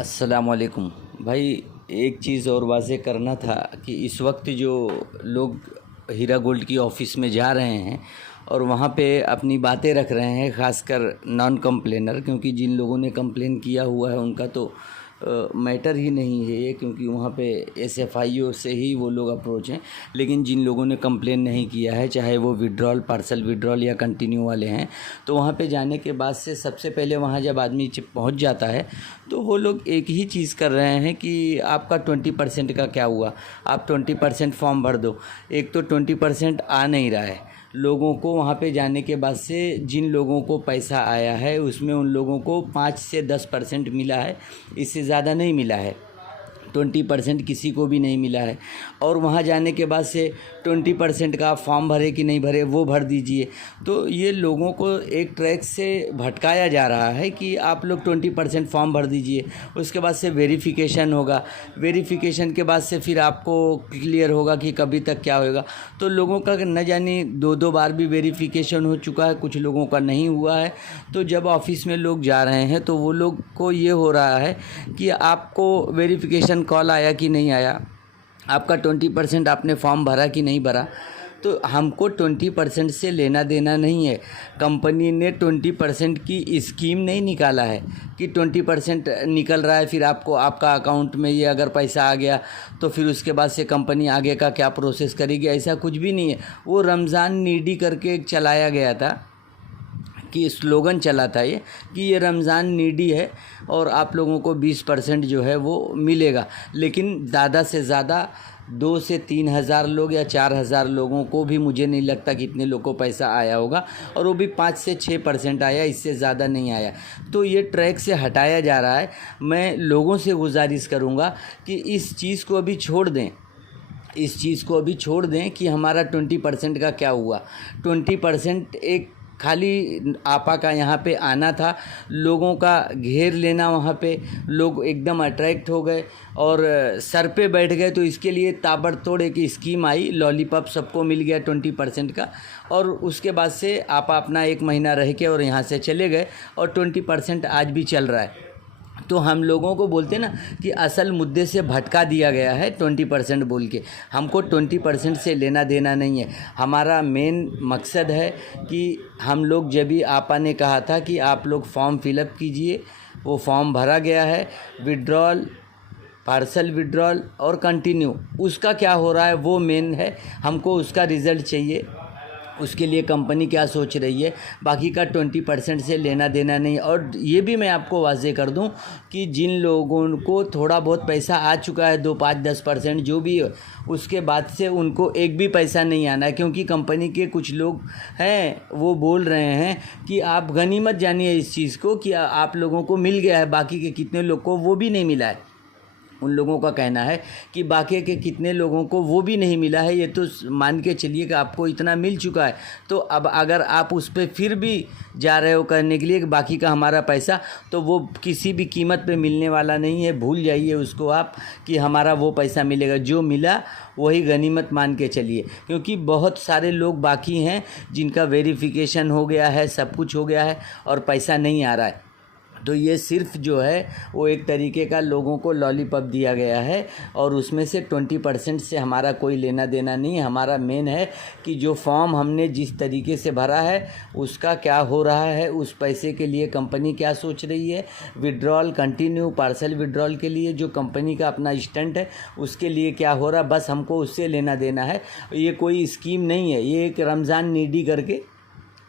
अस्सलामुअलैकुम भाई। एक चीज़ और वाज़े करना था कि इस वक्त जो लोग हीरा गोल्ड की ऑफ़िस में जा रहे हैं और वहाँ पे अपनी बातें रख रहे हैं, ख़ासकर नॉन कंप्लेनर, क्योंकि जिन लोगों ने कंप्लेन किया हुआ है उनका तो मैटर ही नहीं है ये, क्योंकि वहाँ पे एसएफआईओ से ही वो लोग अप्रोच हैं। लेकिन जिन लोगों ने कंप्लेन नहीं किया है, चाहे वो विड्रॉल, पार्सल विड्रॉल या कंटिन्यू वाले हैं, तो वहाँ पे जाने के बाद से सबसे पहले वहाँ जब आदमी पहुँच जाता है तो वो लोग एक ही चीज़ कर रहे हैं कि आपका 20% का क्या हुआ, आप 20% फॉर्म भर दो। एक तो 20% आ नहीं रहा है लोगों को। वहाँ पे जाने के बाद से जिन लोगों को पैसा आया है उसमें उन लोगों को 5 से 10% मिला है, इससे ज़्यादा नहीं मिला है। 20% किसी को भी नहीं मिला है। और वहाँ जाने के बाद से 20% का फॉर्म भरे कि नहीं भरे वो भर दीजिए। तो ये लोगों को एक ट्रैक से भटकाया जा रहा है कि आप लोग 20% फॉर्म भर दीजिए, उसके बाद से वेरिफिकेशन होगा, वेरिफिकेशन के बाद से फिर आपको क्लियर होगा कि कभी तक क्या होगा। तो लोगों का न जाने 2-2 बार भी वेरिफिकेशन हो चुका है, कुछ लोगों का नहीं हुआ है। तो जब ऑफिस में लोग जा रहे हैं तो वो लोग को ये हो रहा है कि आपको वेरिफिकेशन कॉल आया कि नहीं आया, आपका 20% आपने फॉर्म भरा कि नहीं भरा। तो हमको 20% से लेना देना नहीं है। कंपनी ने 20% की स्कीम नहीं निकाला है कि 20% निकल रहा है, फिर आपको आपका अकाउंट में ये अगर पैसा आ गया तो फिर उसके बाद से कंपनी आगे का क्या प्रोसेस करेगी, ऐसा कुछ भी नहीं है। वो रमज़ान नीडी करके एक चलाया गया था कि स्लोगन चला था ये कि ये रमज़ान नीडी है और आप लोगों को 20% जो है वो मिलेगा। लेकिन ज़्यादा से ज़्यादा 2 से 3 हज़ार लोग या 4 हज़ार लोगों को भी मुझे नहीं लगता कि इतने लोगों को पैसा आया होगा, और वो भी 5 से 6% आया, इससे ज़्यादा नहीं आया। तो ये ट्रैक से हटाया जा रहा है। मैं लोगों से गुजारिश करूँगा कि इस चीज़ को अभी छोड़ दें, इस चीज़ को अभी छोड़ दें कि हमारा 20% का क्या हुआ। 20% एक खाली आपा का यहाँ पे आना था, लोगों का घेर लेना, वहाँ पे लोग एकदम अट्रैक्ट हो गए और सर पे बैठ गए। तो इसके लिए ताबड़तोड़ एक स्कीम आई, लॉलीपॉप सबको मिल गया 20% का, और उसके बाद से आपा अपना 1 महीना रह के और यहाँ से चले गए और 20% आज भी चल रहा है। तो हम लोगों को बोलते ना कि असल मुद्दे से भटका दिया गया है 20% बोल के। हमको 20% से लेना देना नहीं है। हमारा मेन मकसद है कि हम लोग, जब भी आपा ने कहा था कि आप लोग फॉर्म फिलअप कीजिए, वो फॉर्म भरा गया है। विड्रॉल, पार्सल विड्रॉल और कंटिन्यू, उसका क्या हो रहा है वो मेन है। हमको उसका रिज़ल्ट चाहिए, उसके लिए कंपनी क्या सोच रही है, बाकी का 20% से लेना देना नहीं। और ये भी मैं आपको वाज़े कर दूं कि जिन लोगों को थोड़ा बहुत पैसा आ चुका है, 2, 5, 10% जो भी, उसके बाद से उनको एक भी पैसा नहीं आना है। क्योंकि कंपनी के कुछ लोग हैं वो बोल रहे हैं कि आप गनीमत जानिए इस चीज़ को कि आप लोगों को मिल गया है, बाकी के कितने लोग को वो भी नहीं मिला है। उन लोगों का कहना है कि बाकी के कितने लोगों को वो भी नहीं मिला है। ये तो मान के चलिए कि आपको इतना मिल चुका है, तो अब अगर आप उस पर फिर भी जा रहे हो करने के लिए कि बाकी का हमारा पैसा, तो वो किसी भी कीमत पे मिलने वाला नहीं है। भूल जाइए उसको आप कि हमारा वो पैसा मिलेगा। जो मिला वही गनीमत मान के चलिए, क्योंकि बहुत सारे लोग बाकी हैं जिनका वेरिफिकेशन हो गया है, सब कुछ हो गया है और पैसा नहीं आ रहा है। तो ये सिर्फ जो है वो एक तरीके का लोगों को लॉलीपॉप दिया गया है, और उसमें से 20% से हमारा कोई लेना देना नहीं है। हमारा मेन है कि जो फॉर्म हमने जिस तरीके से भरा है उसका क्या हो रहा है, उस पैसे के लिए कंपनी क्या सोच रही है। विड्रॉल, कंटिन्यू, पार्सल विड्रॉल के लिए जो कंपनी का अपना स्टंट है उसके लिए क्या हो रहा है, बस हमको उससे लेना देना है। ये कोई स्कीम नहीं है, ये एक रमज़ान नीडी करके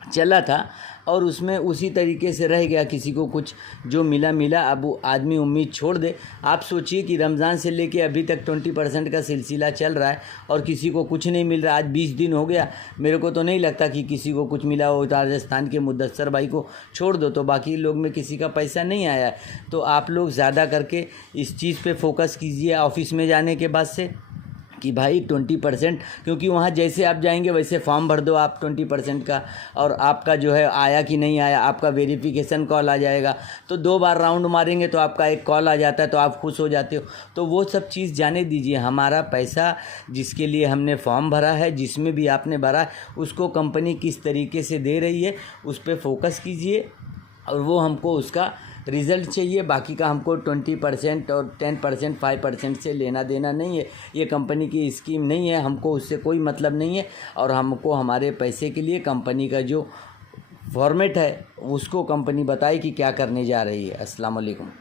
चला था और उसमें उसी तरीके से रह गया। किसी को कुछ जो मिला मिला, अब वो आदमी उम्मीद छोड़ दे। आप सोचिए कि रमज़ान से लेके अभी तक 20% का सिलसिला चल रहा है और किसी को कुछ नहीं मिल रहा। आज 20 दिन हो गया, मेरे को तो नहीं लगता कि किसी को कुछ मिला हो। राजस्थान के मुद्दसर भाई को छोड़ दो तो बाकी लोग में किसी का पैसा नहीं आया है। तो आप लोग ज़्यादा करके इस चीज़ पे फोकस कीजिए ऑफिस में जाने के बाद से कि भाई 20%, क्योंकि वहाँ जैसे आप जाएंगे वैसे फॉर्म भर दो आप 20% का, और आपका जो है आया कि नहीं आया, आपका वेरिफिकेशन कॉल आ जाएगा। तो 2 बार राउंड मारेंगे तो आपका एक कॉल आ जाता है, तो आप खुश हो जाते हो। तो वो सब चीज़ जाने दीजिए। हमारा पैसा जिसके लिए हमने फॉर्म भरा है, जिसमें भी आपने भरा, उसको कंपनी किस तरीके से दे रही है उस पर फोकस कीजिए और वो हमको उसका रिज़ल्ट चाहिए, बाकी का हमको 20% और 10% 5% से लेना देना नहीं है। ये कंपनी की स्कीम नहीं है, हमको उससे कोई मतलब नहीं है। और हमको हमारे पैसे के लिए कंपनी का जो फॉर्मेट है उसको कंपनी बताए कि क्या करने जा रही है। अस्सलाम वालेकुम।